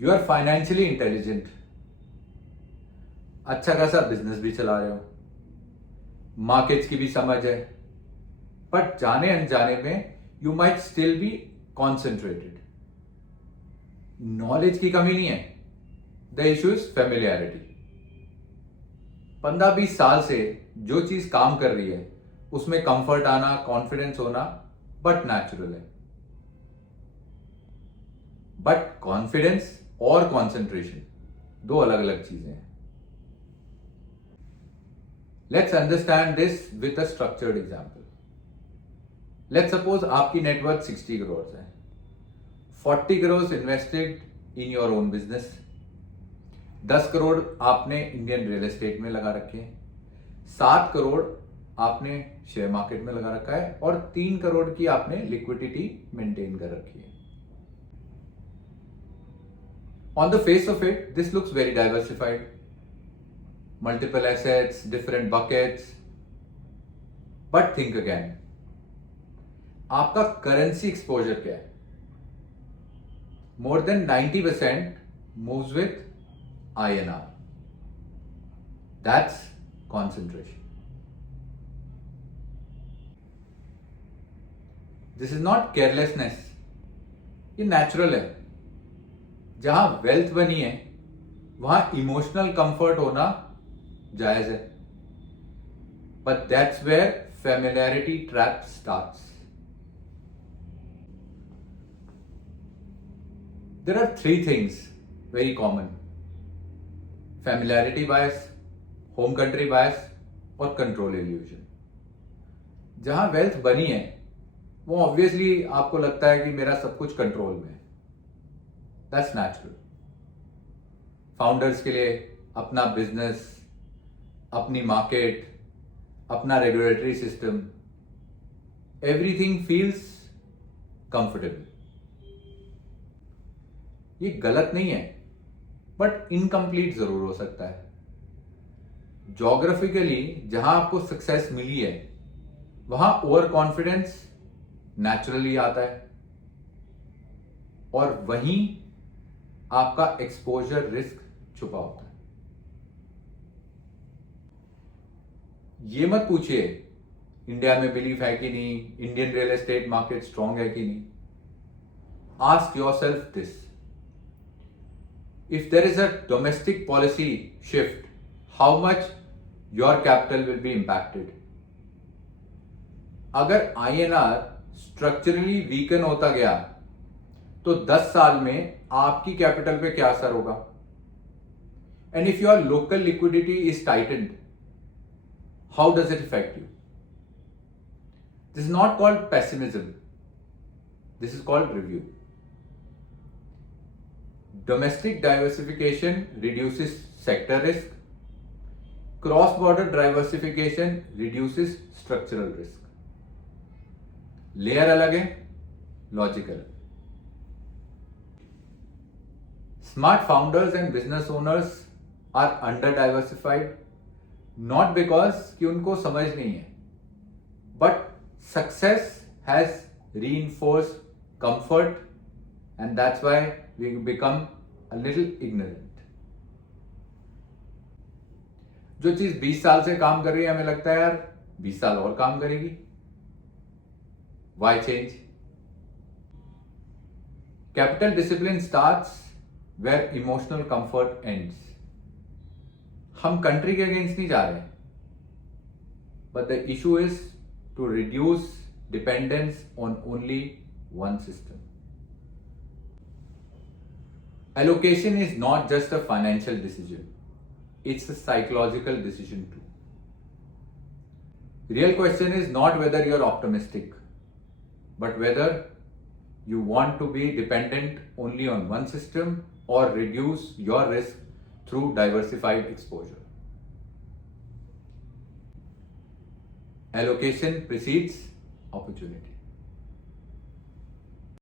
You are financially intelligent, अच्छा खासा business भी चला रहे हो, मार्केट्स की भी समझ है, बट जाने अनजाने में you might still be concentrated. Knowledge की कमी नहीं है, द इशू इज फेमिलियरिटी। 15-20 साल से जो चीज काम कर रही है उसमें कंफर्ट आना, कॉन्फिडेंस होना बट नेचुरल है। बट कॉन्फिडेंस और कॉन्सेंट्रेशन दो अलग अलग चीजें हैं। Let's understand this with a structured example. Let's suppose आपकी नेटवर्थ 60 करोड़ है, 40 crore invested in your own business, 10 crore आपने इंडियन रियल एस्टेट में लगा रखे हैं, 7 करोड़ आपने शेयर मार्केट में लगा रखा है और 3 करोड़ की आपने लिक्विडिटी मेंटेन कर रखी है। On the face of it, this looks very diversified. Multiple assets, different buckets. But think again. आपका करेंसी एक्सपोजर क्या है? More than 90% moves with INR. That's concentration. This is not carelessness. ये natural है। जहां wealth बनी है वहां emotional comfort होना जायज है, but that's where familiarity trap starts. There are 3 things very common: familiarity bias, home country bias और कंट्रोल इल्यूजन। जहां वेल्थ बनी है वो ऑब्वियसली आपको लगता है कि मेरा सब कुछ कंट्रोल में है। That's natural. फाउंडर्स के लिए अपना बिजनेस, अपनी मार्केट, अपना regulatory system, everything feels comfortable. ये गलत नहीं है, बट इनकम्प्लीट जरूर हो सकता है। ज्योग्राफिकली जहां आपको सक्सेस मिली है वहां ओवर कॉन्फिडेंस नेचुरली आता है और वहीं आपका एक्सपोजर रिस्क छुपा होता है। ये मत पूछिए इंडिया में बिलीफ है कि नहीं, Indian real estate market strong है कि नहीं। Ask yourself this: if there is a domestic policy shift, how much your capital will be impacted? अगर INR स्ट्रक्चरली वीकन होता गया तो 10 साल में आपकी कैपिटल पे क्या असर होगा? And if your local liquidity is tightened, how does it effect you? This is not called pessimism, this is called review. Domestic diversification reduces sector risk, cross border diversification reduces structural risk. Layer अलग है, logical. Smart founders and business owners are under diversified not because कि उनको समझ नहीं है, but success has reinforced comfort and that's why we become a little ignorant. जो चीज 20 साल से काम कर रही है हमें लगता है यार 20 साल और काम करेगी। Why change? Capital discipline starts where emotional comfort ends. हम कंट्री के अगेंस्ट नहीं जा रहे, but the issue is to reduce dependence on only one system. Allocation is not just a financial decision, it's a psychological decision too. Real question is not whether you're optimistic, but whether you want to be dependent only on one system or reduce your risk through diversified exposure. Allocation precedes opportunity.